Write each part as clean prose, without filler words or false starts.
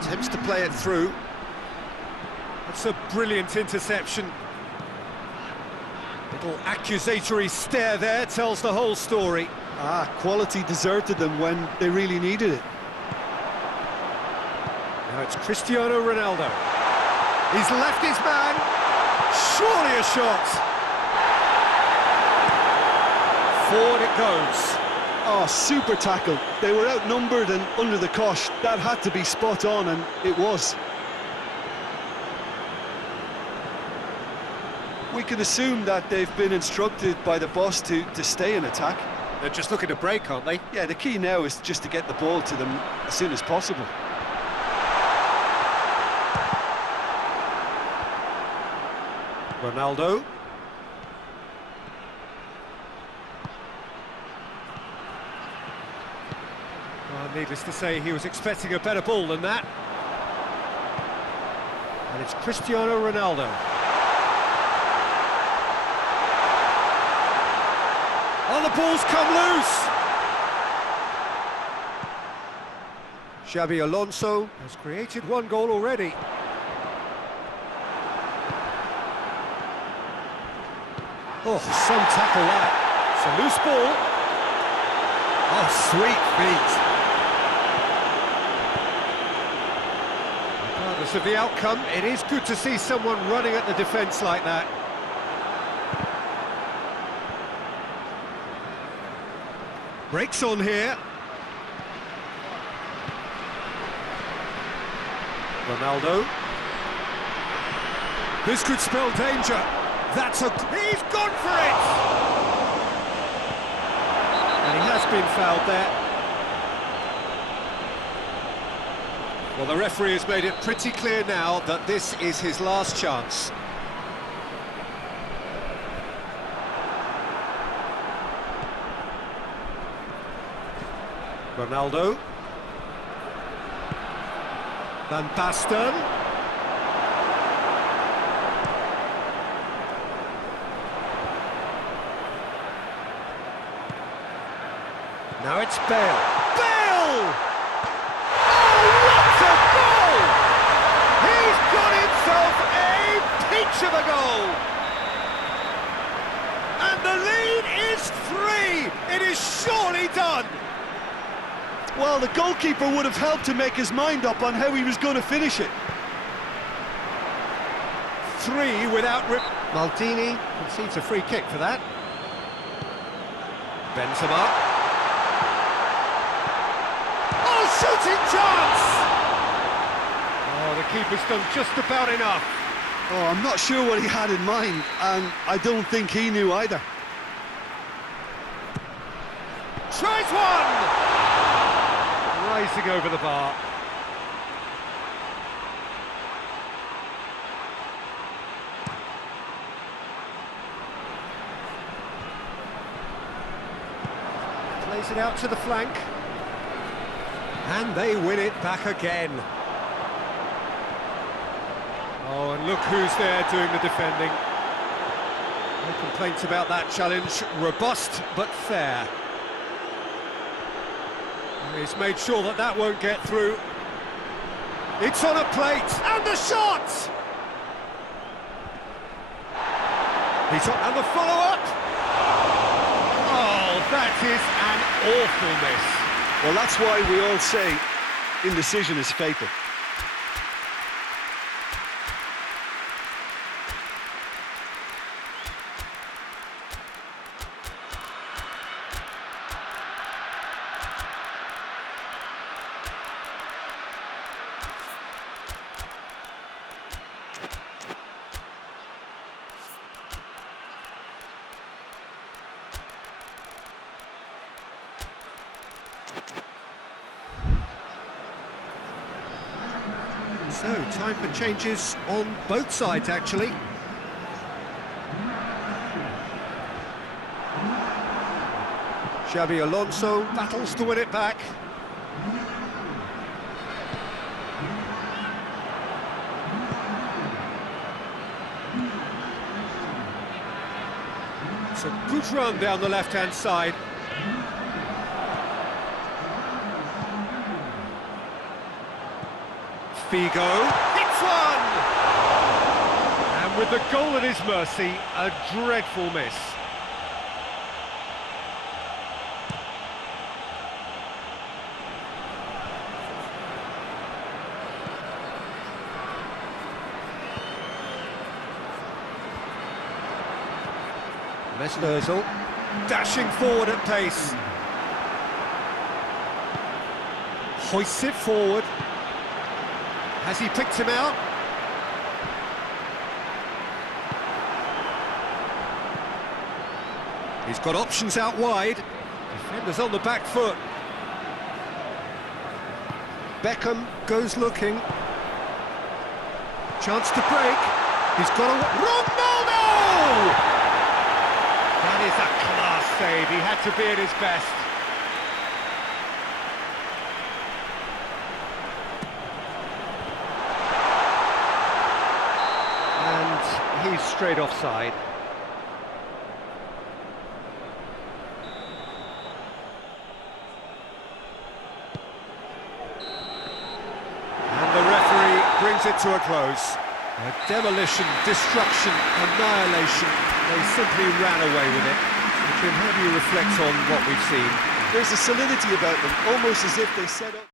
Attempts to play it through. That's a brilliant interception. Little accusatory stare there tells the whole story. Quality deserted them when they really needed it. Now it's Cristiano Ronaldo. He's left his man. Surely a shot. Forward it goes. Oh, super tackle. They were outnumbered and under the cosh. That had to be spot on, and it was. We can assume that they've been instructed by the boss to stay in attack. They're just looking to break, aren't they? Yeah, the key now is just to get the ball to them as soon as possible. Ronaldo. Well, needless to say, he was expecting a better ball than that. And it's Cristiano Ronaldo. Oh, the ball's come loose! Xabi Alonso has created one goal already. Oh, some tackle that. It's a loose ball. Oh, sweet feet. Regardless of the outcome, it is good to see someone running at the defence like that. Breaks on here. Ronaldo. This could spell danger. That's a... He's gone for it! And he has been fouled there. Well, the referee has made it pretty clear now that this is his last chance. Ronaldo. Van Basten. Now it's Bale. Bale! Oh, what a goal! He's got himself a peach of a goal! And the lead is 3! It is surely done! Well, the goalkeeper would have helped to make his mind up on how he was going to finish it. 3 without Maldini concedes a free kick for that. Benzema. Oh, shooting chance! Oh, the keeper's done just about enough. Oh, I'm not sure what he had in mind, and I don't think he knew either. Tries one! Rising over the bar. Plays it out to the flank. And they win it back again. Oh, and look who's there doing the defending. No complaints about that challenge. Robust, but fair. He's made sure that that won't get through. It's on a plate, and the shot! He's on, and the follow-up! Oh, that is an awful miss. Well, that's why we all say indecision is fatal. So, time for changes on both sides, actually. Xabi Alonso battles to win it back. It's a good run down the left-hand side. Figo hits one! And with the goal at his mercy, a dreadful miss. Mesnozil dashing forward at pace. Hoists it forward. Has he picked him out? He's got options out wide. Defenders on the back foot. Beckham goes looking. Chance to break. He's got a... Ronaldo! That is a class save. He had to be at his best. And he's straight offside. And the referee brings it to a close. Demolition, destruction, annihilation. They simply ran away with it. Jim, how do you reflect on what we've seen? There's a solidity about them, almost as if they set up.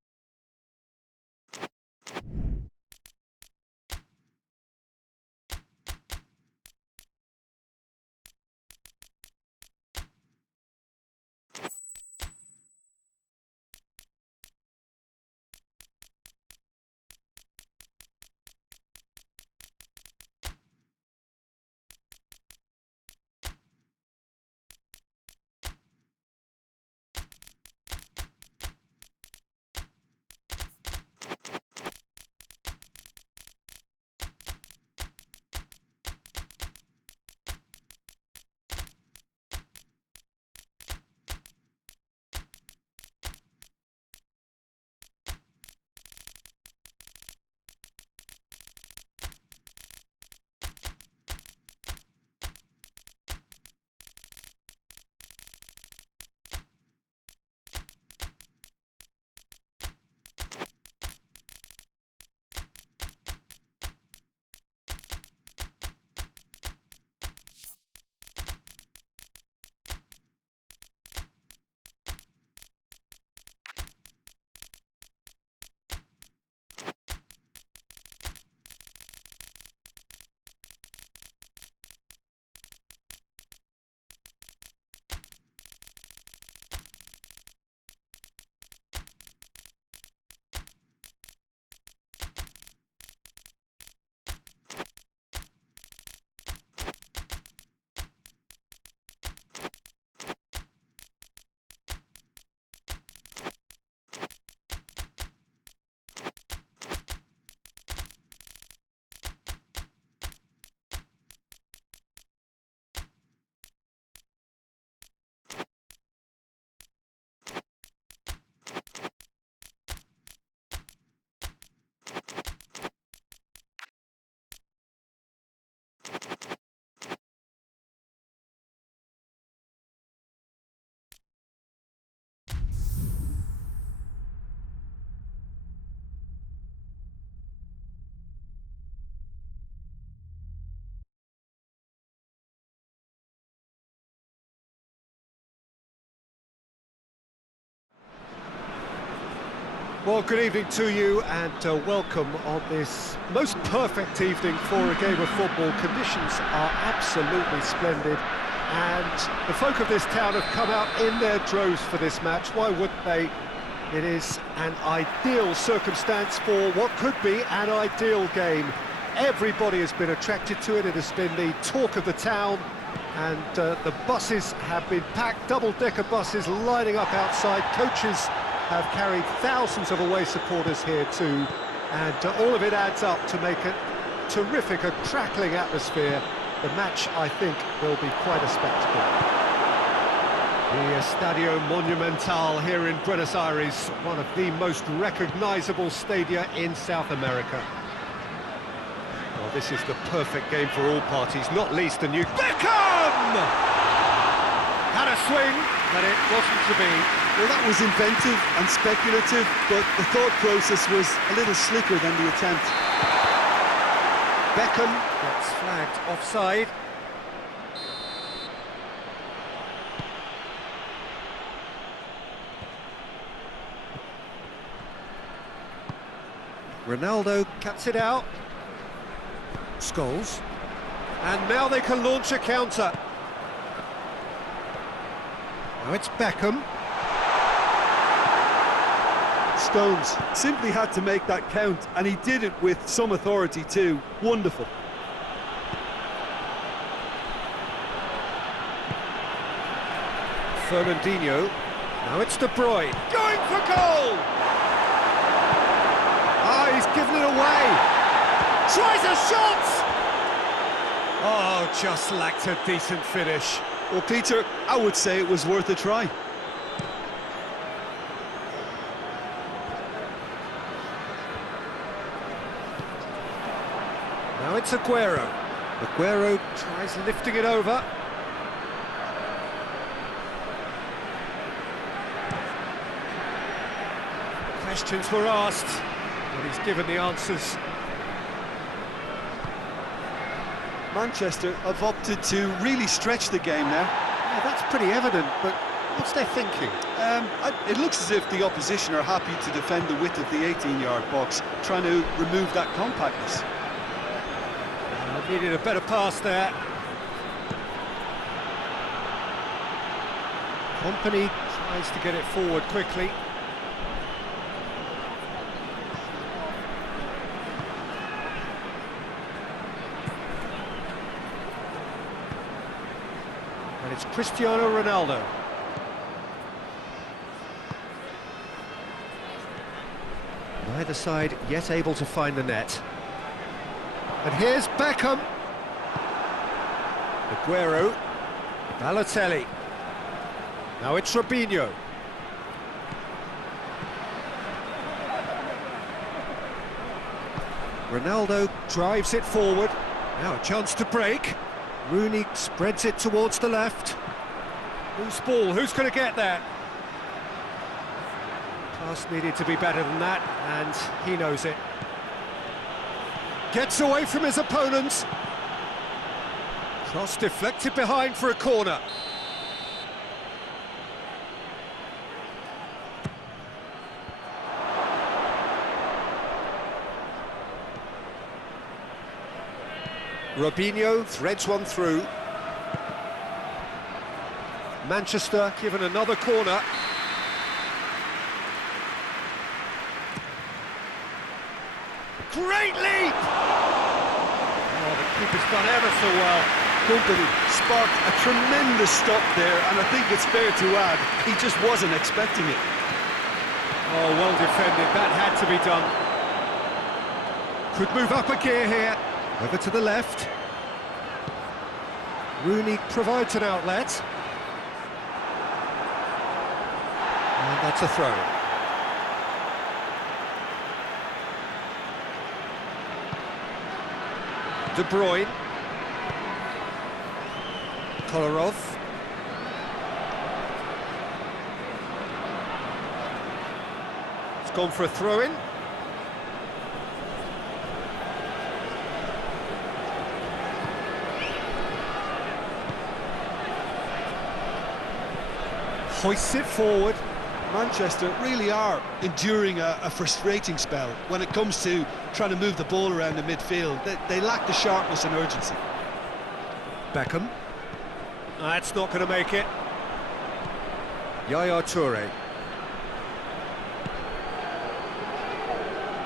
Well, good evening to you and welcome on this most perfect evening for a game of football. Conditions are absolutely splendid and the folk of this town have come out in their droves for this match. Why wouldn't they? It is an ideal circumstance for what could be an ideal game. Everybody has been attracted to it. It has been the talk of the town and the buses have been packed, double-decker buses lining up outside. Coaches have carried thousands of away supporters here too, and all of it adds up to make a terrific, a crackling atmosphere. The match, I think, will be quite a spectacle. The Estadio Monumental here in Buenos Aires, one of the most recognisable stadia in South America. Well, this is the perfect game for all parties, not least the new... Beckham! Had a swing. but it wasn't to be. Well, that was inventive and speculative, but the thought process was a little slicker than the attempt. Beckham gets flagged offside. Ronaldo cuts it out. Scholes. And now they can launch a counter. Now it's Beckham. Stones simply had to make that count, and he did it with some authority too. Wonderful. Fernandinho. Now it's De Bruyne. Going for goal! Ah, he's given it away. Tries a shot! Oh, just lacked a decent finish. Well, Peter, I would say it was worth a try. Now it's Aguero. Aguero tries lifting it over. Questions were asked, but he's given the answers. Manchester have opted to really stretch the game now. Yeah, that's pretty evident, but what's their thinking? It looks as if the opposition are happy to defend the width of the 18-yard box, trying to remove that compactness. Needed a better pass there. Company tries to get it forward quickly. And it's Cristiano Ronaldo. Neither side yet able to find the net. And here's Beckham. Aguero. Balotelli. Now it's Robinho. Ronaldo drives it forward. Now a chance to break. Rooney spreads it towards the left. Loose ball, who's going to get there? Pass needed to be better than that, and he knows it. Gets away from his opponents. Cross deflected behind for a corner. Robinho threads one through. Manchester given another corner. Great leap! Oh, the keeper's done ever so well. Company sparked a tremendous stop there, and I think it's fair to add, he just wasn't expecting it. Oh, well defended, that had to be done. Could move up a gear here. Over to the left. Rooney provides an outlet. And that's a throw. De Bruyne. Kolarov. It's gone for a throw-in. Hoists it forward. Manchester really are enduring a frustrating spell when it comes to trying to move the ball around the midfield. They lack the sharpness and urgency. Beckham. That's not going to make it. Yaya Toure.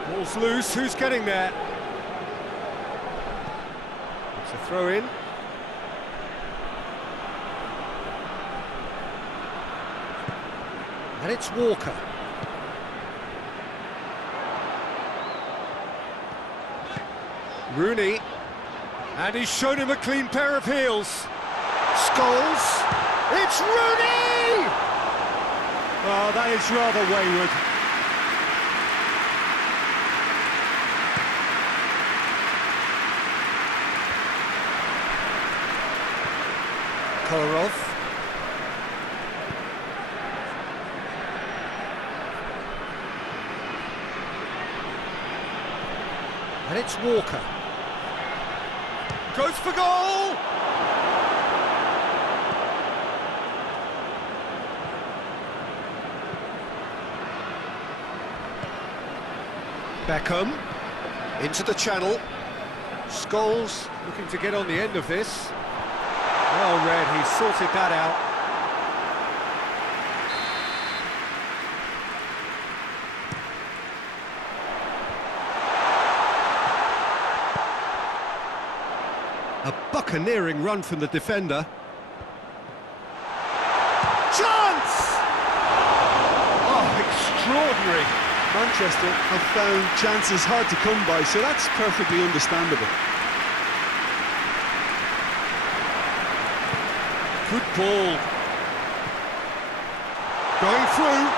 Ball's loose, who's getting there? It's a throw-in. And it's Walker. Rooney. And he's shown him a clean pair of heels. Scholes. It's Rooney! Oh, that is rather wayward. Kolarov. And it's Walker. Goes for goal! Beckham, into the channel. Scholes looking to get on the end of this. Well read, he sorted that out. A buccaneering run from the defender. Chance! Oh, extraordinary. Manchester have found chances hard to come by, so that's perfectly understandable. Good ball. Going through.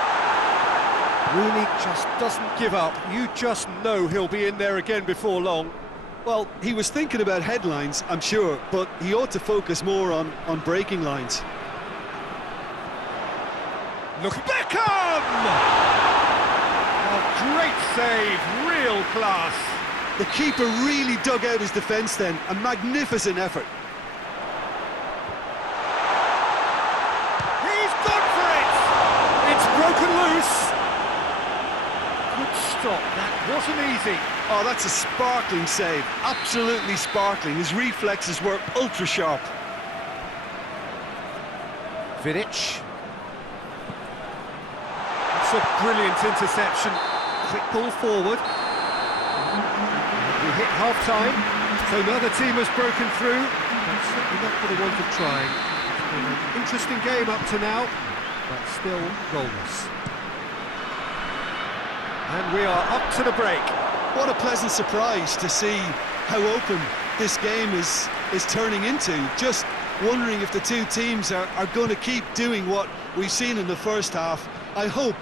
Rooney just doesn't give up. You just know he'll be in there again before long. Well, he was thinking about headlines, I'm sure, but he ought to focus more on breaking lines. Look, Beckham! Great save, real class. The keeper really dug out his defence then, a magnificent effort. He's gone for it! It's broken loose. Good stop, that wasn't easy. Oh, that's a sparkling save, absolutely sparkling. His reflexes were ultra sharp. Vidic. That's a brilliant interception. Quick ball forward. We hit half-time, so another team has broken through. That's certainly not for the want of trying. It's been an interesting game up to now, but still goalless. And we are up to the break. What a pleasant surprise to see how open this game is turning into. Just wondering if the two teams are going to keep doing what we've seen in the first half. I hope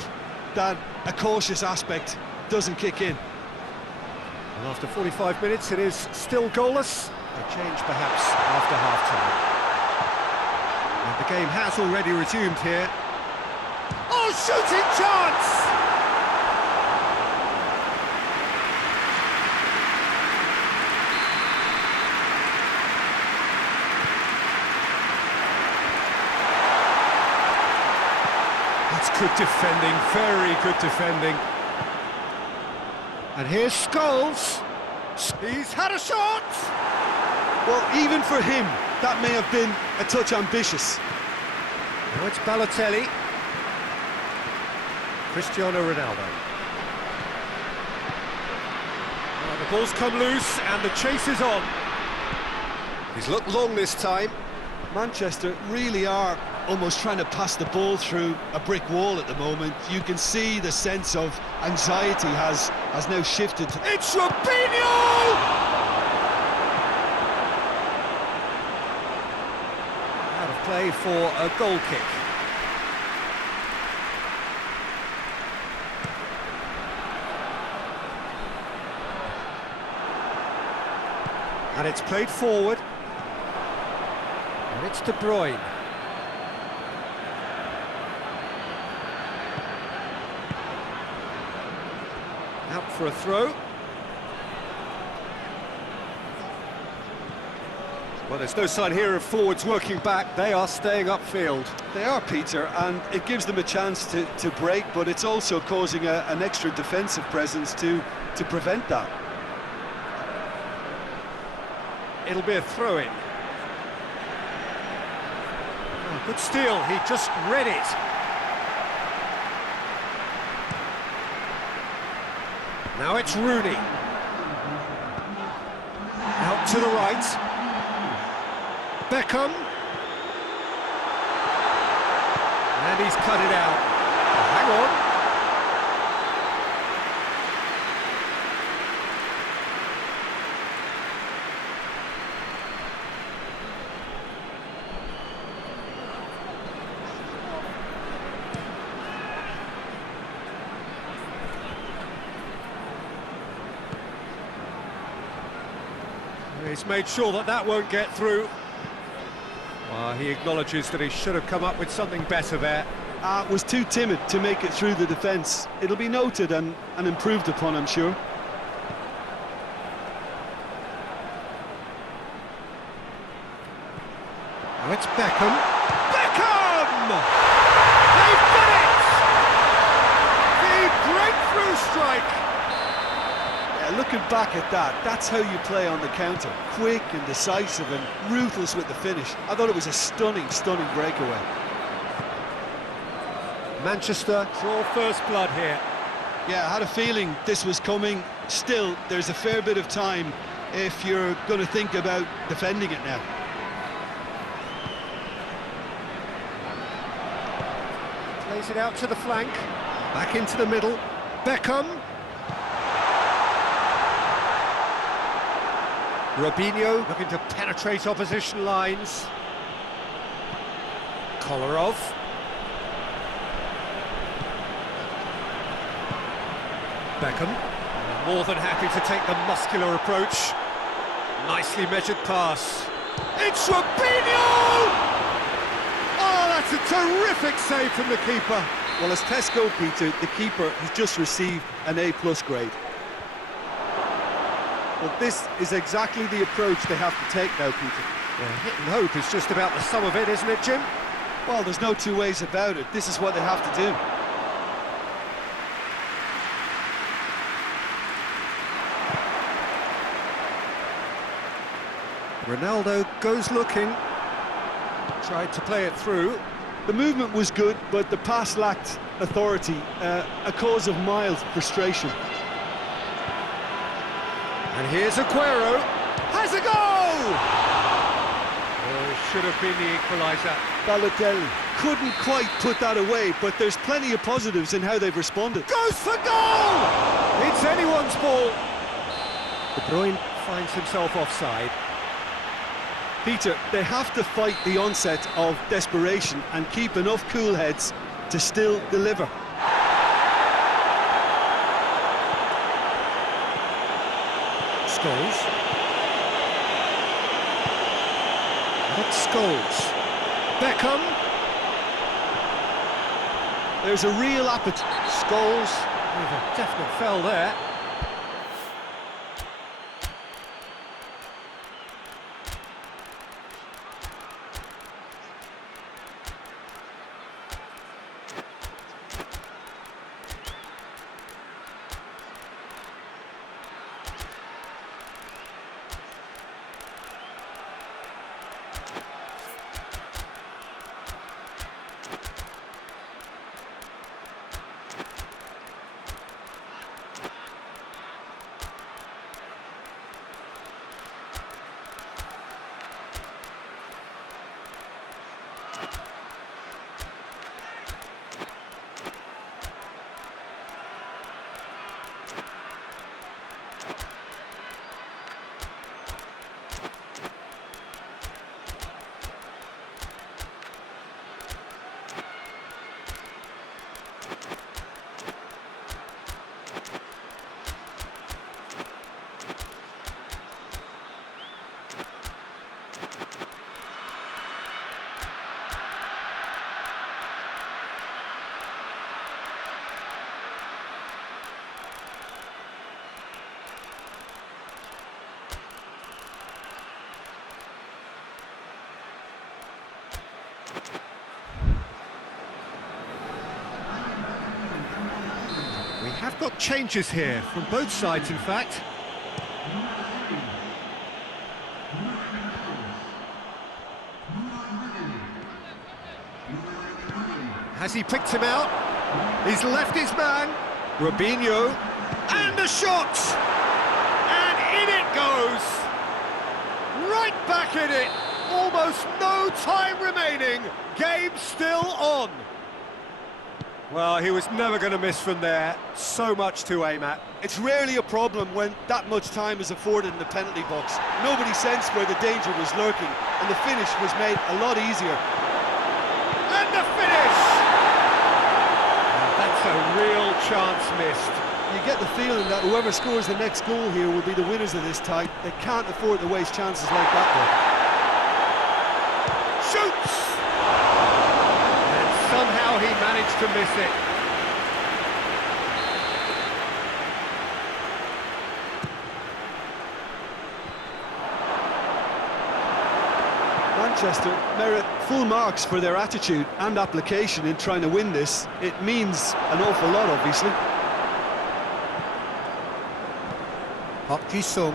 that a cautious aspect doesn't kick in. And after 45 minutes, it is still goalless. A change perhaps after half-time. And the game has already resumed here. Oh, shooting chance! That's good defending, very good defending. And here's Scholes. He's had a shot! Well, even for him, that may have been a touch ambitious. Now it's Balotelli. Cristiano Ronaldo. Well, the ball's come loose and the chase is on. He's looked long this time. Manchester really are almost trying to pass the ball through a brick wall at the moment. You can see the sense of anxiety has now shifted. It's Robinho! Out of play for a goal kick. And it's played forward. And it's De Bruyne. Out for a throw. Well, there's no sign here of forwards working back. They are staying upfield. They are, Peter, and it gives them a chance to break, but it's also causing an extra defensive presence to prevent that. It'll be a throw-in. Oh, good steal, he just read it. Now it's Rooney. Out to the right. Beckham. And he's cut it out. Oh, hang on. He's made sure that that won't get through. He acknowledges that he should have come up with something better there. Was too timid to make it through the defence. It'll be noted and improved upon, I'm sure. Now it's Beckham. Beckham! They've done it! The breakthrough strike! Yeah, looking back at that, that's how you play on the counter. Quick and decisive and ruthless with the finish. I thought it was a stunning, stunning breakaway. Manchester draw first blood here. Yeah, I had a feeling this was coming. Still, there's a fair bit of time if you're going to think about defending it now. Plays it out to the flank. Back into the middle. Beckham. Robinho looking to penetrate opposition lines. Kolarov. Beckham, more than happy to take the muscular approach. Nicely measured pass. It's Robinho! Oh, that's a terrific save from the keeper. Well, as test goalkeeper, the keeper has just received an A+ grade. Well, this is exactly the approach they have to take now, Peter. Yeah, hit and hope is just about the sum of it, isn't it, Jim? Well, there's no two ways about it. This is what they have to do. Ronaldo goes looking, tried to play it through. The movement was good, but the pass lacked authority, a cause of mild frustration. And here's Aguero, has a goal! Oh, should have been the equaliser. Balotelli couldn't quite put that away, but there's plenty of positives in how they've responded. Goes for goal! It's anyone's ball. De Bruyne finds himself offside. Peter, they have to fight the onset of desperation and keep enough cool heads to still deliver. Scholes. That's Scholes. Beckham. There's a real appetite. Scholes with a definite foul there. We have got changes here, from both sides in fact. Has he picked him out? He's left his man. Robinho. And a shot! And in it goes! Right back in it! Almost no time remaining. Game still on. Well, he was never going to miss from there. So much to aim at. It's rarely a problem when that much time is afforded in the penalty box. Nobody sensed where the danger was lurking, and the finish was made a lot easier. And the finish! And that's a real chance missed. You get the feeling that whoever scores the next goal here will be the winners of this tie. They can't afford to waste chances like that one. Shoots! And somehow he managed to miss it. Manchester merit full marks for their attitude and application in trying to win this. It means an awful lot, obviously. Park Ji-sung.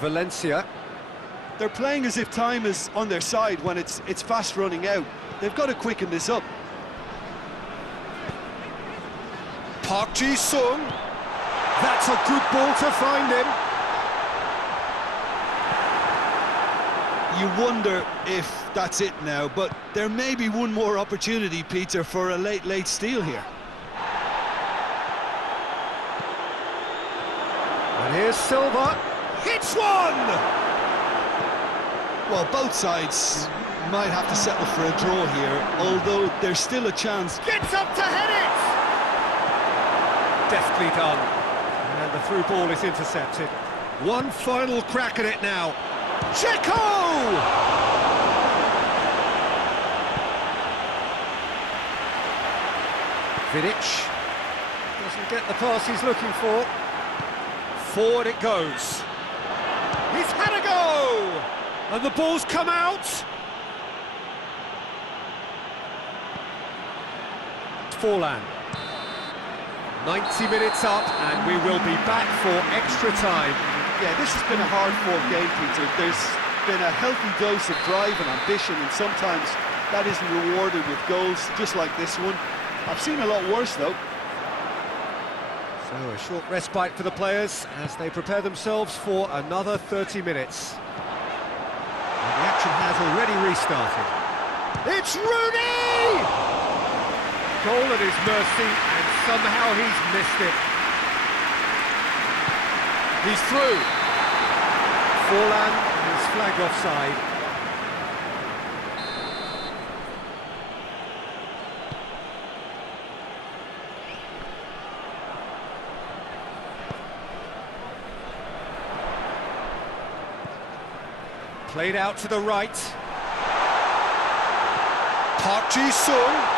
Valencia. They're playing as if time is on their side when it's fast running out. They've got to quicken this up. Park Ji-sung. That's a good ball to find him. You wonder if that's it now, but there may be one more opportunity, Peter, for a late steal here. And here's Silva. Hits one! Well, both sides might have to settle for a draw here, although there's still a chance. Gets up to head it! Deftly done. And the through ball is intercepted. One final crack at it now. Checo! Vidic doesn't get the pass he's looking for. Forward it goes. He's had a go! And the ball's come out. Forlan. 90 minutes up, and we will be back for extra time. Yeah, this has been a hard-fought game, Peter. There's been a healthy dose of drive and ambition, and sometimes that isn't rewarded with goals, just like this one. I've seen a lot worse, though. So a short respite for the players as they prepare themselves for another 30 minutes. And the action has already restarted. It's Rooney! Goal at his mercy, and somehow he's missed it. He's through. Forlan is flagged offside. Played out to the right. Park Ji-sung.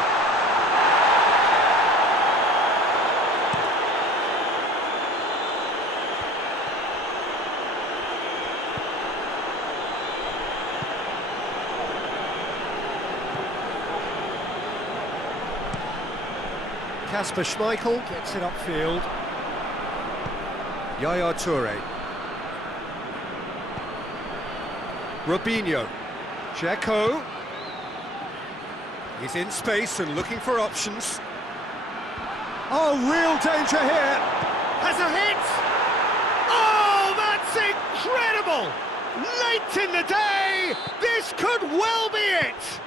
Kasper Schmeichel gets it upfield. Yaya Toure. Robinho. Checo. He's in space and looking for options. Oh, real danger here. Has a hit. Oh, that's incredible. Late in the day, this could well be it.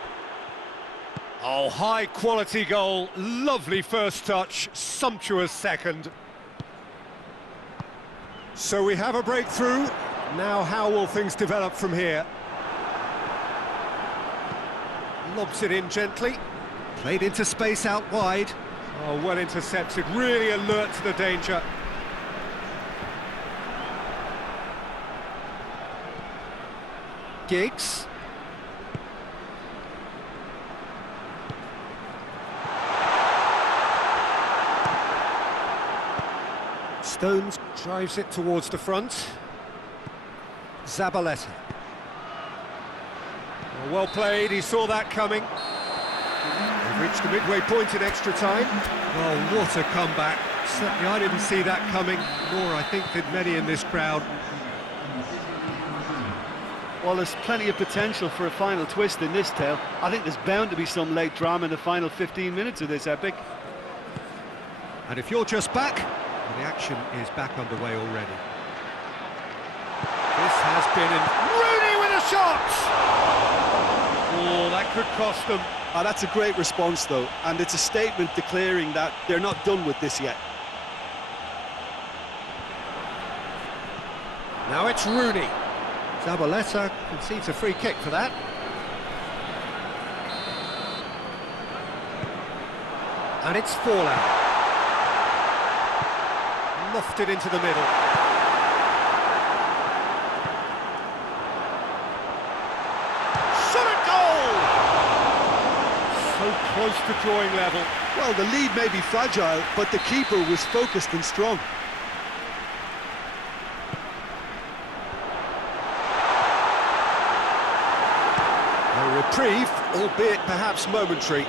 Oh, high-quality goal, lovely first touch, sumptuous second. So we have a breakthrough. Now how will things develop from here? Lobs it in gently. Played into space out wide. Oh, well intercepted, really alert to the danger. Giggs. Stones drives it towards the front. Zabaleta. Well played, he saw that coming. They've reached the midway point in extra time. Oh, what a comeback. Certainly I didn't see that coming, nor I think did many in this crowd. Well, there's plenty of potential for a final twist in this tale. I think there's bound to be some late drama in the final 15 minutes of this epic. And if you're just back, well, the action is back underway already. This has been Rooney with a shot! Oh, that could cost them. That's a great response, though, and it's a statement declaring that they're not done with this yet. Now it's Rooney. Zabaleta concedes a free kick for that. And it's Forlan. Lofted into the middle. Shot at goal! So close to drawing level. Well, the lead may be fragile, but the keeper was focused and strong. reprieve, albeit perhaps momentary.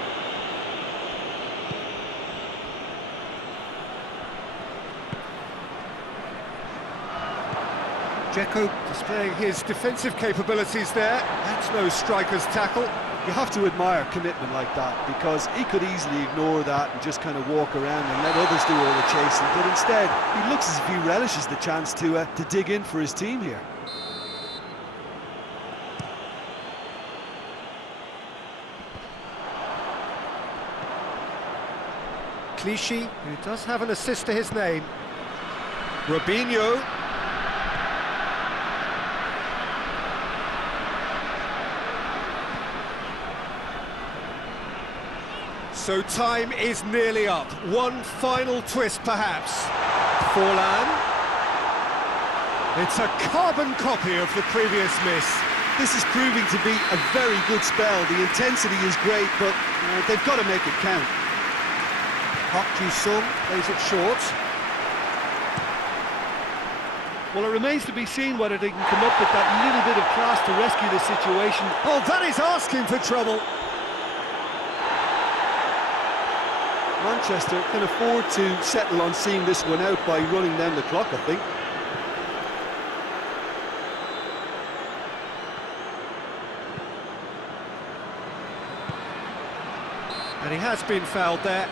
Dzeko displaying his defensive capabilities there. That's no striker's tackle. You have to admire commitment like that, because he could easily ignore that and just kind of walk around and let others do all the chasing, but instead he looks as if he relishes the chance to dig in for his team here. Clichy, who does have an assist to his name. Robinho. So time is nearly up. One final twist, perhaps. Forlan. It's a carbon copy of the previous miss. This is proving to be a very good spell. The intensity is great, but they've got to make it count. Park Ji-sung plays it short. Well, it remains to be seen whether they can come up with that little bit of class to rescue the situation. Oh, that is asking for trouble. Manchester can afford to settle on seeing this one out by running down the clock, I think. And he has been fouled there.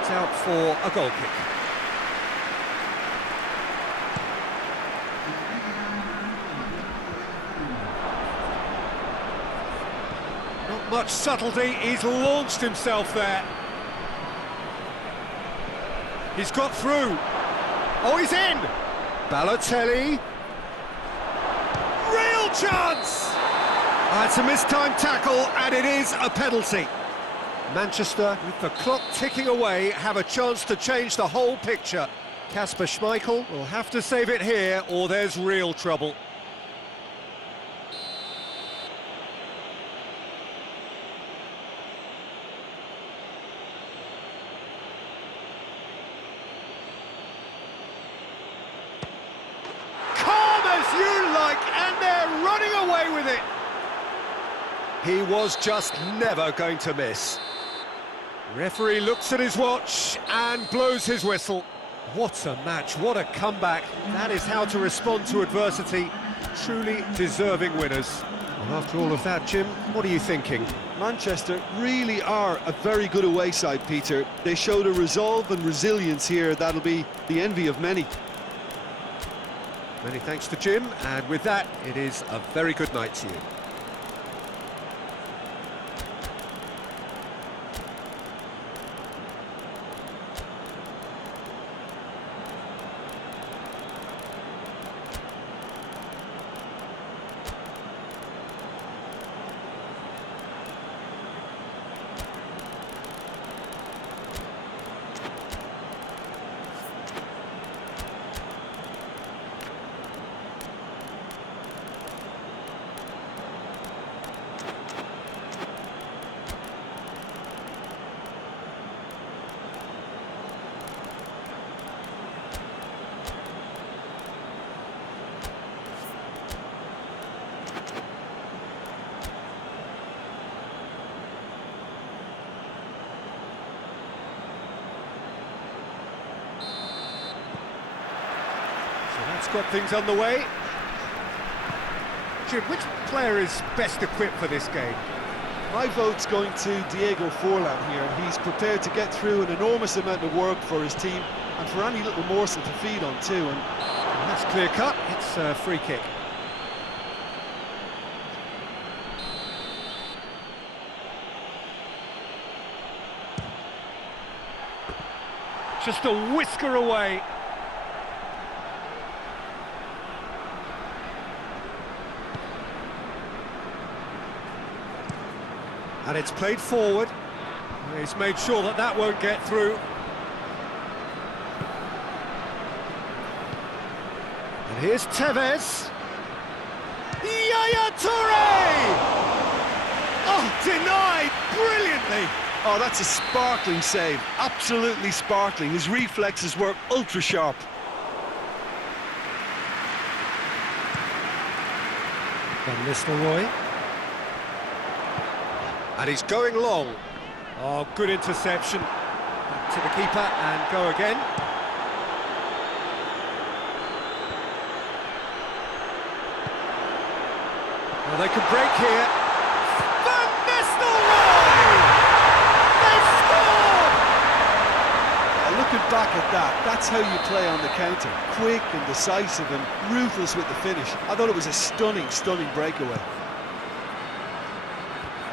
It's out for a goal kick. Not much subtlety, he's launched himself there. He's got through. Oh, he's in! Balotelli. Real chance! It's a mistimed tackle, and it is a penalty. Manchester, with the clock ticking away, have a chance to change the whole picture. Kasper Schmeichel will have to save it here, or there's real trouble. And they're running away with it. He was just never going to miss. Referee looks at his watch and blows his whistle. What a match, what a comeback. That is how to respond to adversity. Truly deserving winners. And after all of that, Jim, what are you thinking? Manchester really are a very good away side, Peter. They showed a resolve and resilience here that'll be the envy of many. Many thanks to Jim, and with that, it is a very good night to you. That's got things on the way. Jim, which player is best equipped for this game? My vote's going to Diego Forlan here. He's prepared to get through an enormous amount of work for his team and for any little morsel to feed on too. And that's clear cut. It's a free kick. Just a whisker away. And it's played forward. He's made sure that that won't get through. And here's Tevez. Yaya Toure! Oh, denied brilliantly. Oh, that's a sparkling save. Absolutely sparkling. His reflexes were ultra sharp. Van Nistelrooy. And he's going long. Oh, good interception. Back to the keeper and go again. Well, they could break here. Van Nistelrooy! They've scored! Looking back at that, that's how you play on the counter. Quick and decisive and ruthless with the finish. I thought it was a stunning, stunning breakaway.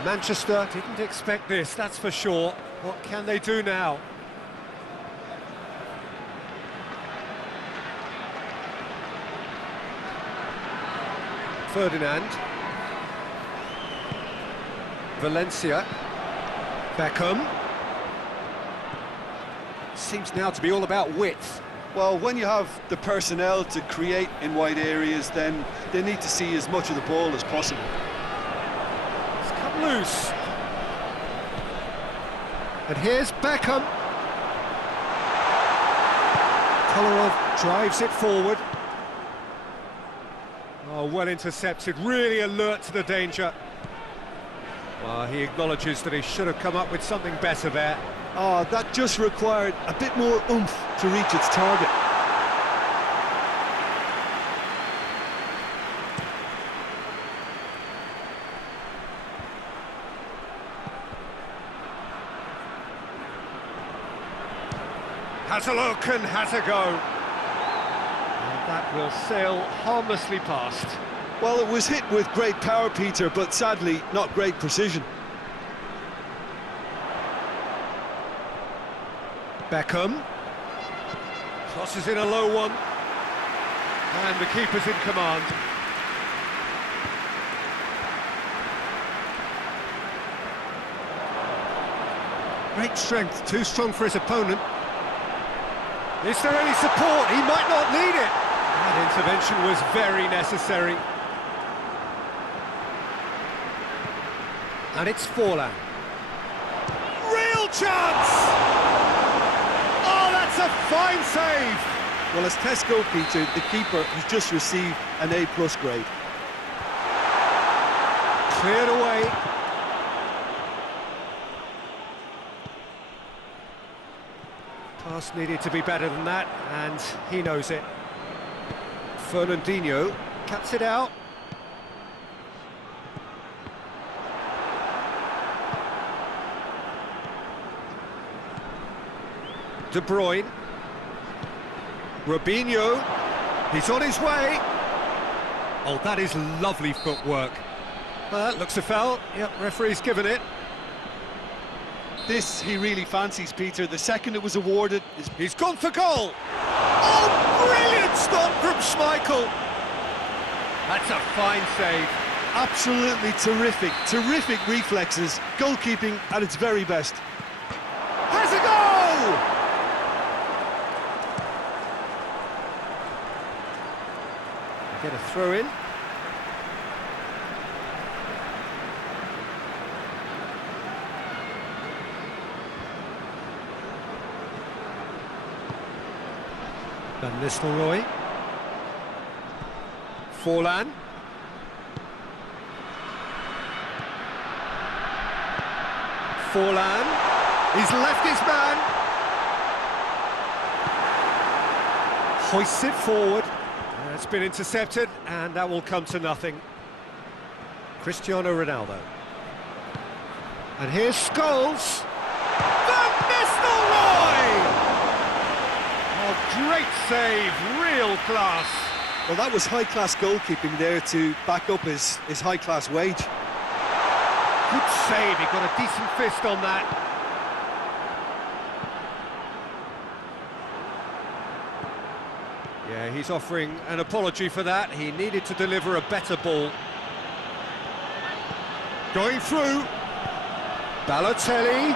Manchester didn't expect this, that's for sure. What can they do now? Ferdinand. Valencia. Beckham. Seems now to be all about width. Well, when you have the personnel to create in wide areas, then they need to see as much of the ball as possible. It's come loose. And here's Beckham. Kolarov drives it forward. Oh, well intercepted, really alert to the danger. Well, he acknowledges that he should have come up with something better there. Oh, that just required a bit more oomph to reach its target. Has a look and has a go. And that will sail harmlessly past. Well, it was hit with great power, Peter, but sadly not great precision. Beckham crosses in a low one, and the keeper's in command. Great strength, too strong for his opponent. Is there any support? He might not need it. That intervention was very necessary. And it's Forlan. Real chance! That's a fine save! Well, as tests go, Peter, the keeper has just received an A+ grade. Cleared away. Pass needed to be better than that, and he knows it. Fernandinho cuts it out. De Bruyne. Robinho. He's on his way. Oh, that is lovely footwork. Well, that looks a foul. Yep, referee's given it. This he really fancies, Peter. The second it was awarded... He's gone for goal! Oh, brilliant stop from Schmeichel! That's a fine save. Absolutely terrific, terrific reflexes. Goalkeeping at its very best. Has a goal! Get a throw in. Van Nistelrooy. Forlan. Forlan. He's left his man. Hoists it forward. It's been intercepted, and that will come to nothing. Cristiano Ronaldo. And here's Scholes. Van Nistelrooy! Oh, great save, real class. Well, that was high-class goalkeeping there to back up his high-class wage. Good save, he got a decent fist on that. Yeah, he's offering an apology for that. He needed to deliver a better ball. Going through. Balotelli.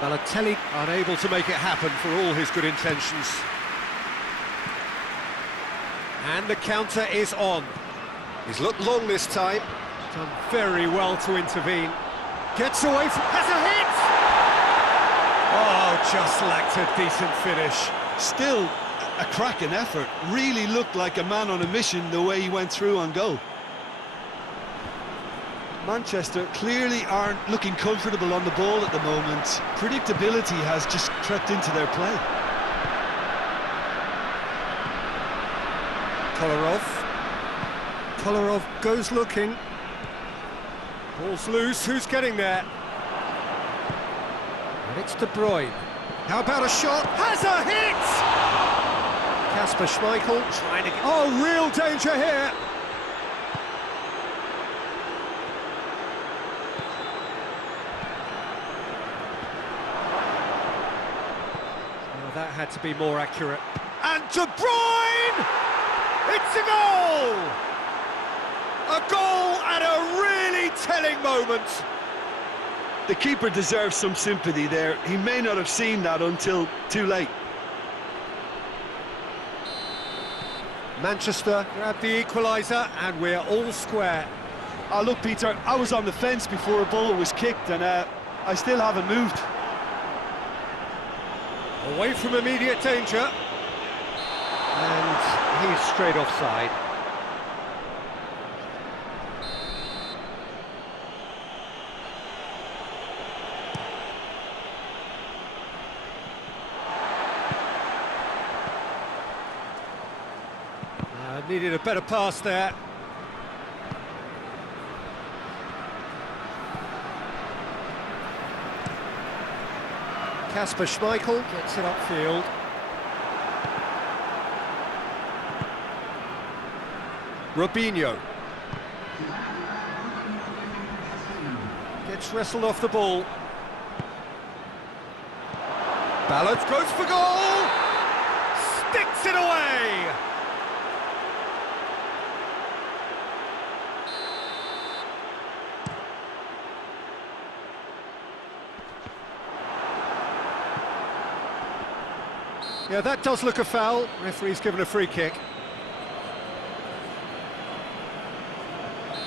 Balotelli unable to make it happen for all his good intentions. And the counter is on. He's looked long this time. Done very well to intervene. Gets away from... has a hit! Oh, just lacked a decent finish. Still a cracking effort. Really looked like a man on a mission the way he went through on goal. Manchester clearly aren't looking comfortable on the ball at the moment. Predictability has just crept into their play. Kolarov goes looking. Ball's loose, who's getting there? And it's De Bruyne. How about a shot? Has a hit! Kasper Schmeichel trying to get... oh, real danger here! Oh, that had to be more accurate. And De Bruyne! It's a goal! A goal at a really telling moment. The keeper deserves some sympathy there. He may not have seen that until too late. Manchester grab the equaliser and we're all square. Oh, look, Peter, I was on the fence before a ball was kicked and I still haven't moved. Away from immediate danger. And he's straight offside. Needed a better pass there. Kasper Schmeichel gets it upfield. Robinho gets wrestled off the ball. Ballot goes for goal! Sticks it away! Yeah, that does look a foul. Referee's given a free kick.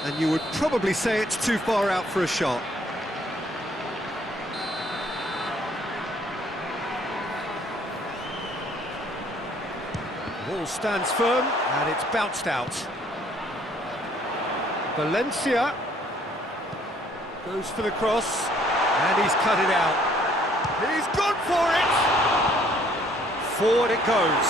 And you would probably say it's too far out for a shot. The ball stands firm, and it's bounced out. Valencia goes for the cross, and he's cut it out. He's gone for it! Forward it goes.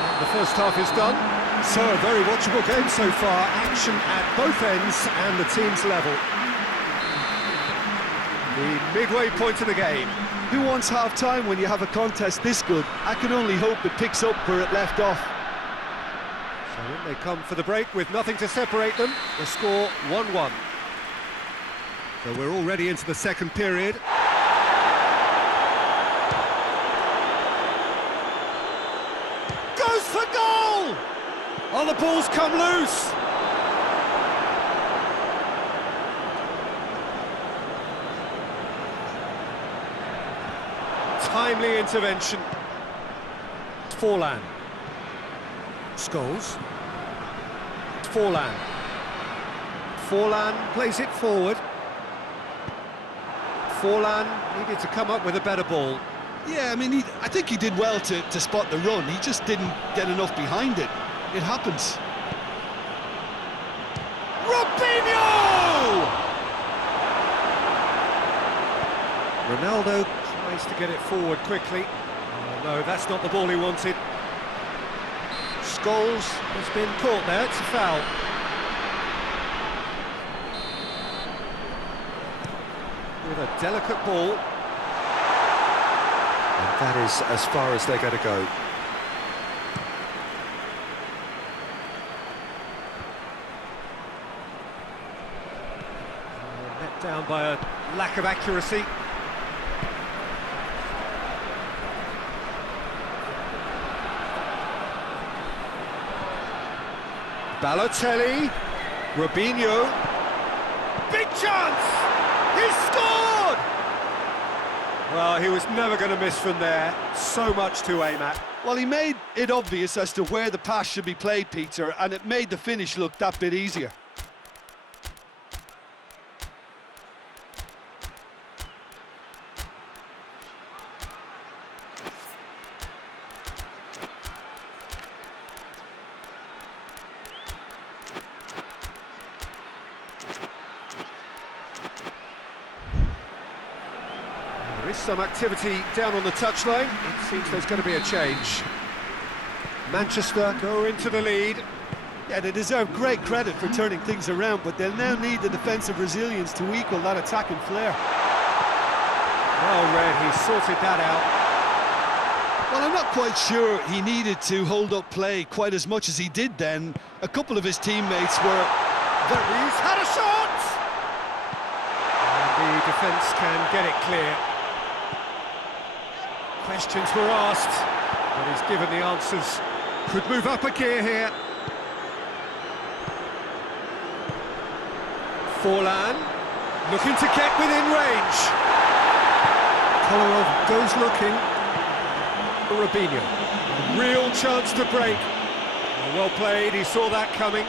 And the first half is done. So a very watchable game so far. Action at both ends and the team's level. The midway point of the game. Who wants half-time when you have a contest this good? I can only hope it picks up where it left off. So in they come for the break with nothing to separate them. The score 1-1. So we're already into the second period. For goal! Oh, the ball's come loose! Timely intervention. Forlan. Scholes. Forlan. Forlan plays it forward. Forlan needed to come up with a better ball. Yeah, I mean, I think he did well to spot the run. He just didn't get enough behind it. It happens. Robinho! Ronaldo tries to get it forward quickly. Oh, no, that's not the ball he wanted. Scholes has been caught there, it's a foul. With a delicate ball. And that is as far as they're going to go. Let down by a lack of accuracy. Balotelli, Robinho, big chance! He scored! Well, he was never going to miss from there. So much to aim at. Well, he made it obvious as to where the pass should be played, Peter, and it made the finish look that bit easier. some activity down on the touchline. It seems there's going to be a change. Manchester go into the lead. Yeah, they deserve great credit for turning things around, but they'll now need the defensive resilience to equal that attacking flair. Well read, he sorted that out. Well, I'm not quite sure he needed to hold up play quite as much as he did then. A couple of his teammates were... He's had a shot! And the defence can get it clear. Questions were asked, but he's given the answers. Could move up a gear here. Forlan, looking to get within range. Kolarov goes looking. Robinho, a real chance to break. Well played, he saw that coming.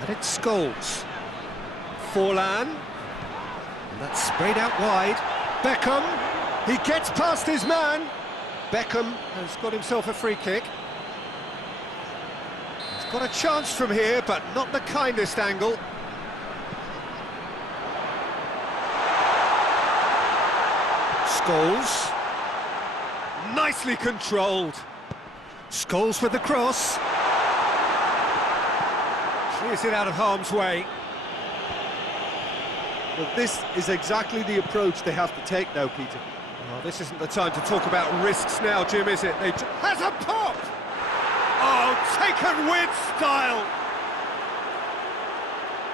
And it's Scholes. Forlan. And that's sprayed out wide. Beckham, he gets past his man. Beckham has got himself a free kick. He's got a chance from here, but not the kindest angle. Scholes. Nicely controlled. Scholes with the cross. Clears it out of harm's way. Well, this is exactly the approach they have to take now, Peter. Well, this isn't the time to talk about risks now, Jim, is it? Has a pop! Oh, taken with style!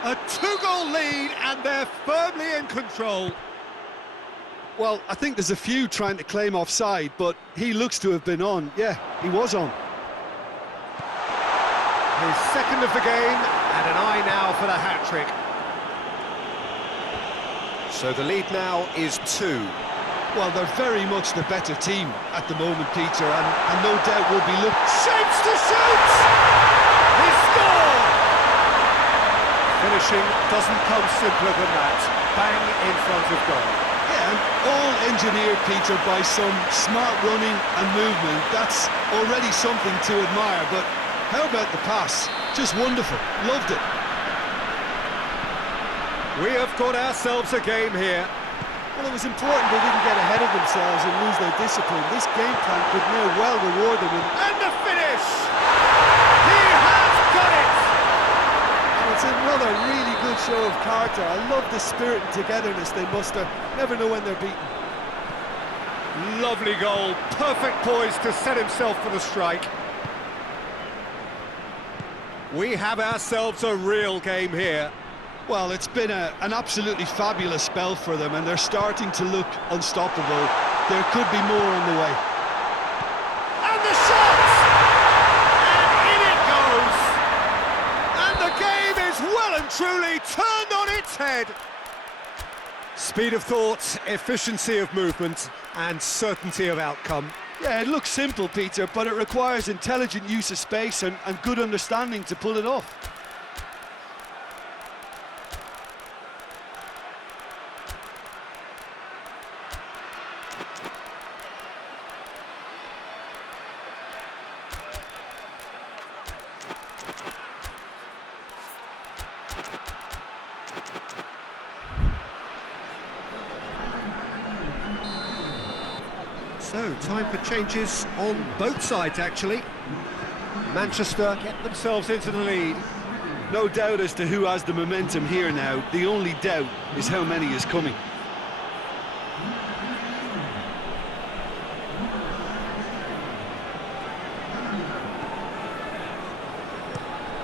A two-goal lead, and they're firmly in control. Well, I think there's a few trying to claim offside, but he looks to have been on. Yeah, he was on. His second of the game, and an eye now for the hat-trick. So the lead now is 2. Well, they're very much the better team at the moment, Peter, and no doubt will be looking... Shapes to shoot! He scored! Finishing doesn't come simpler than that. Bang in front of goal. Yeah, and all engineered, Peter, by some smart running and movement. That's already something to admire, but how about the pass? Just wonderful. Loved it. We have got ourselves a game here. Well, it was important they didn't get ahead of themselves and lose their discipline. This game plan could now well reward them. And the finish! He has got it! And it's another really good show of character. I love the spirit and togetherness they muster. Never know when they're beaten. Lovely goal. Perfect poise to set himself for the strike. We have ourselves a real game here. Well, it's been an absolutely fabulous spell for them, and they're starting to look unstoppable. There could be more on the way. And the shot! And in it goes! And the game is well and truly turned on its head. Speed of thought, efficiency of movement, and certainty of outcome. Yeah, it looks simple, Peter, but it requires intelligent use of space and good understanding to pull it off. So, time for changes on both sides, actually. Manchester get themselves into the lead. No doubt as to who has the momentum here now. The only doubt is how many is coming.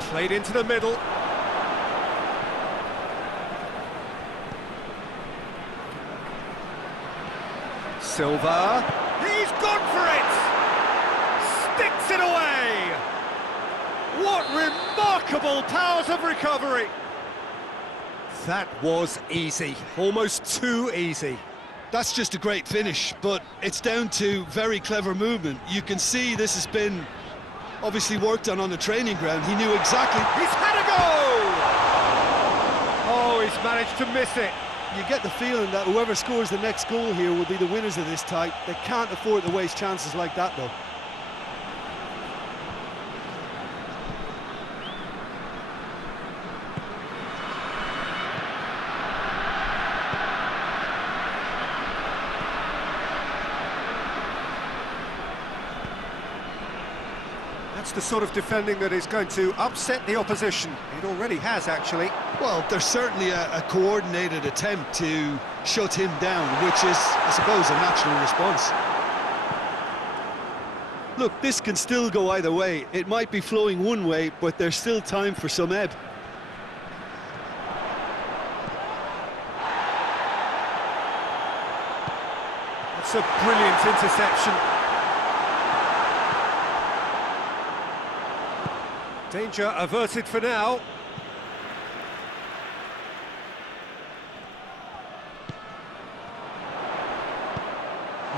Played into the middle. Silva. He's gone for it! Sticks it away! What remarkable powers of recovery! That was easy, almost too easy. That's just a great finish, but it's down to very clever movement. You can see this has been obviously worked on the training ground. He knew exactly... He's had a goal! Oh, he's managed to miss it. You get the feeling that whoever scores the next goal here will be the winners of this tie. They can't afford to waste chances like that, though. That's the sort of defending that is going to upset the opposition. It already has, actually. Well, there's certainly a coordinated attempt to shut him down, which is, I suppose, a natural response. Look, this can still go either way. It might be flowing one way, but there's still time for some ebb. It's a brilliant interception. Danger averted for now.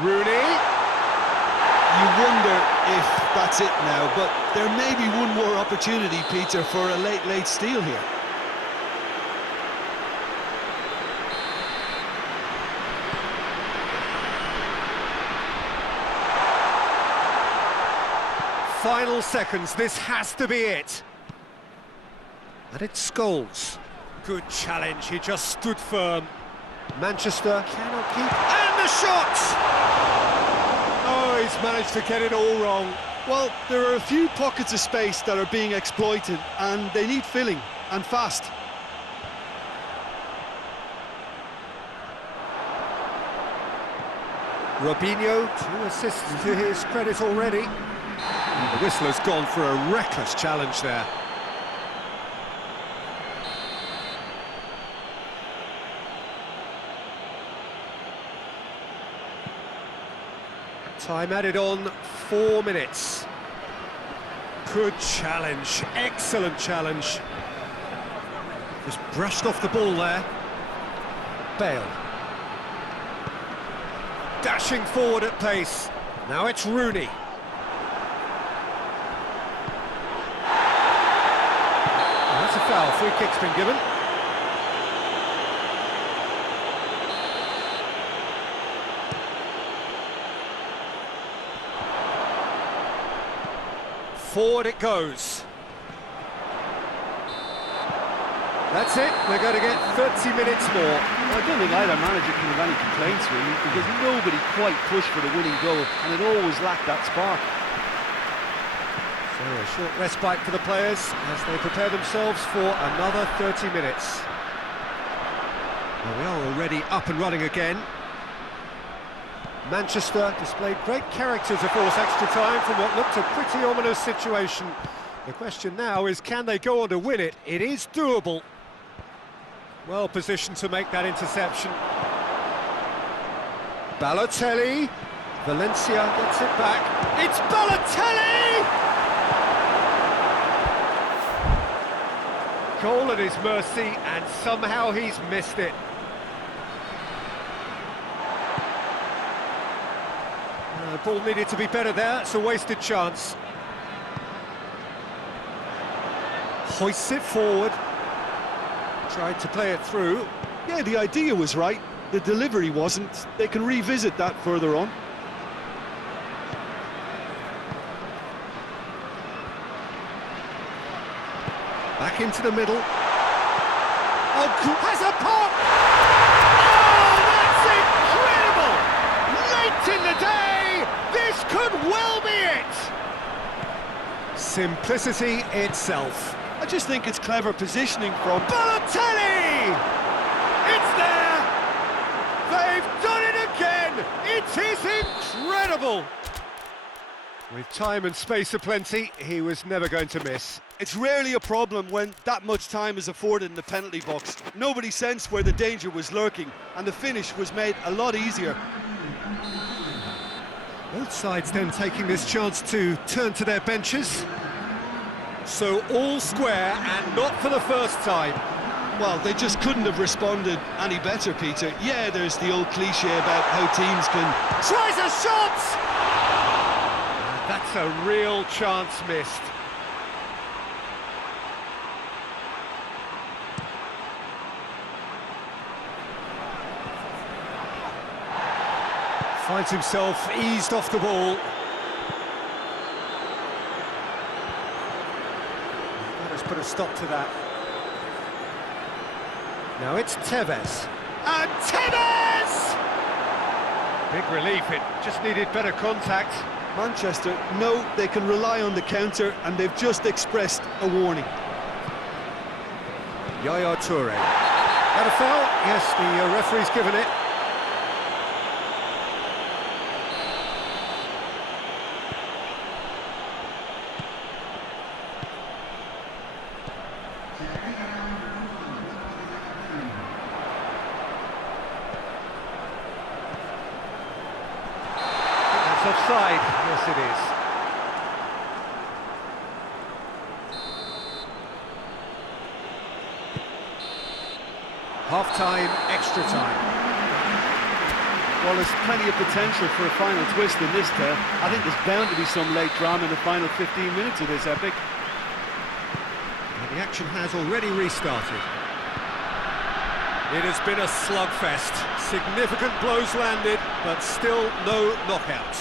Rooney. You wonder if that's it now, but there may be one more opportunity, Peter, for a late steal here. Final seconds, this has to be it. And it's Scholes. Good challenge, he just stood firm. Manchester cannot keep... And the shot! Oh, he's managed to get it all wrong. Well, there are a few pockets of space that are being exploited, and they need filling, and fast. Robinho, 2 assists to his credit already. And the whistler's gone for a reckless challenge there. Time added on, 4 minutes. Good challenge, excellent challenge. Just brushed off the ball there. Bale. Dashing forward at pace. Now it's Rooney. That's a foul, free kick's been given. Forward it goes. That's it, we're going to get 30 minutes more. I don't think either manager can have any complaints, really, because nobody quite pushed for the winning goal, and it always lacked that spark. So a short respite for the players as they prepare themselves for another 30 minutes. Well, we are already up and running again. Manchester displayed great character to force extra time from what looked a pretty ominous situation. The question now is, can they go on to win it? It is doable. Well positioned to make that interception. Balotelli. Valencia gets it back. It's Balotelli! Goal at his mercy, and somehow he's missed it. The ball needed to be better there, it's a wasted chance. Hoists it forward. Tried to play it through. Yeah, the idea was right, the delivery wasn't. They can revisit that further on. Back into the middle. Oh, has a pop! Oh, that's incredible! Late in the day, this could well be it! Simplicity itself. I just think it's clever positioning from Balotelli! It's there! They've done it again! It is incredible! With time and space aplenty, he was never going to miss. It's rarely a problem when that much time is afforded in the penalty box. Nobody sensed where the danger was lurking, and the finish was made a lot easier. Both sides then taking this chance to turn to their benches. So all square, and not for the first time. Well, they just couldn't have responded any better, Peter. Yeah, there's the old cliche about how teams can... Tries a shot! That's a real chance missed. Finds himself eased off the ball. Let's put a stop to that. Now it's Tevez. And Tevez! Big relief, it just needed better contact. Manchester know they can rely on the counter, and they've just expressed a warning. Yaya Toure. That a foul? Yes, the referee's given it. That's offside. Yes, it is. Half-time, extra time. Well, there's plenty of potential for a final twist in this tale. I think there's bound to be some late drama in the final 15 minutes of this epic. And the action has already restarted. It has been a slugfest. Significant blows landed, but still no knockout.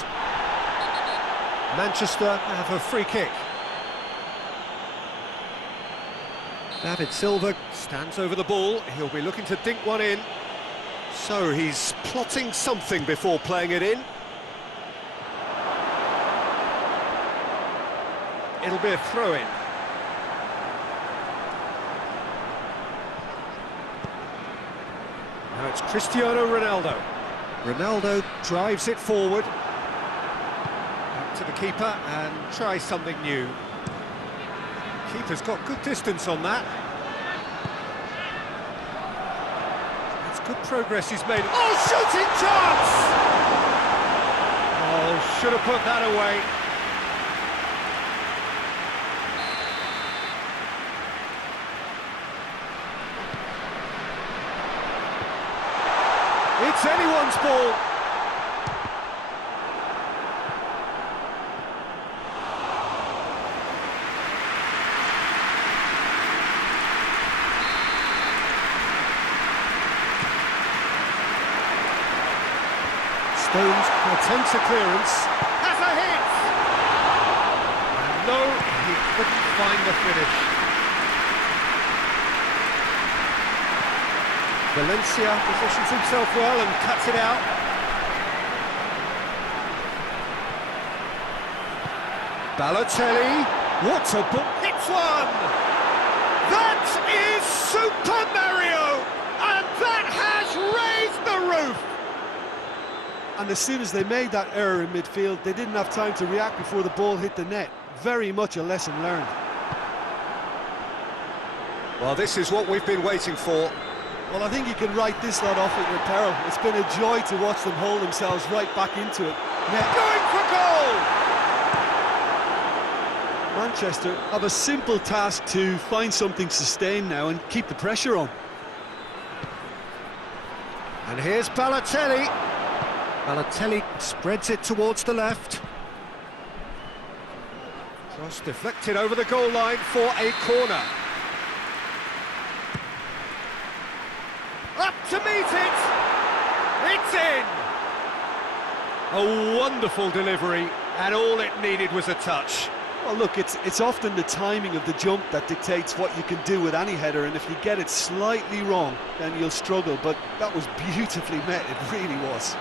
Manchester have a free kick. David Silva stands over the ball. He'll be looking to dink one in. So he's plotting something before playing it in. It'll be a throw-in. Now it's Cristiano Ronaldo. Ronaldo drives it forward. Back to the keeper and tries something new. Keeper's got good distance on that. That's good progress he's made. Oh, shooting chance! Oh, should have put that away. It's anyone's ball. Stones attempts a clearance. Has a hit! And no, he couldn't find the finish. Valencia positions himself well and cuts it out. Balotelli, what a ball! Hits one! That is Super Mario! And that has raised the roof! And as soon as they made that error in midfield, they didn't have time to react before the ball hit the net. Very much a lesson learned. Well, this is what we've been waiting for. Well, I think you can write this lot off at your peril. It's been a joy to watch them hold themselves right back into it. Net. Going for goal! Manchester have a simple task to find something sustained now and keep the pressure on. And here's Balotelli. Balotelli spreads it towards the left. Cross deflected over the goal line for a corner. Up to meet it! It's in! A wonderful delivery, and all it needed was a touch. Well, look, it's often the timing of the jump that dictates what you can do with any header, and if you get it slightly wrong, then you'll struggle, but that was beautifully met, it really was.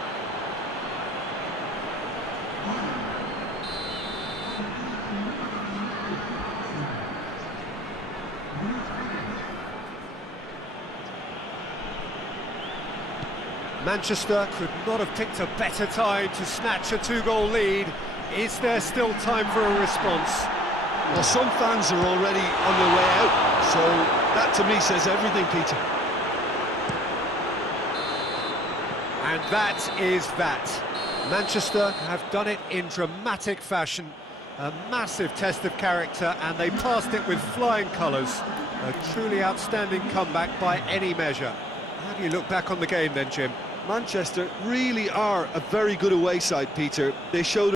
Manchester could not have picked a better time to snatch a two-goal lead. Is there still time for a response? Well, some fans are already on their way out, so that to me says everything, Peter. And that is that. Manchester have done it in dramatic fashion. A massive test of character, and they passed it with flying colours. A truly outstanding comeback by any measure. How do you look back on the game then, Jim? Manchester really are a very good away side, Peter. They showed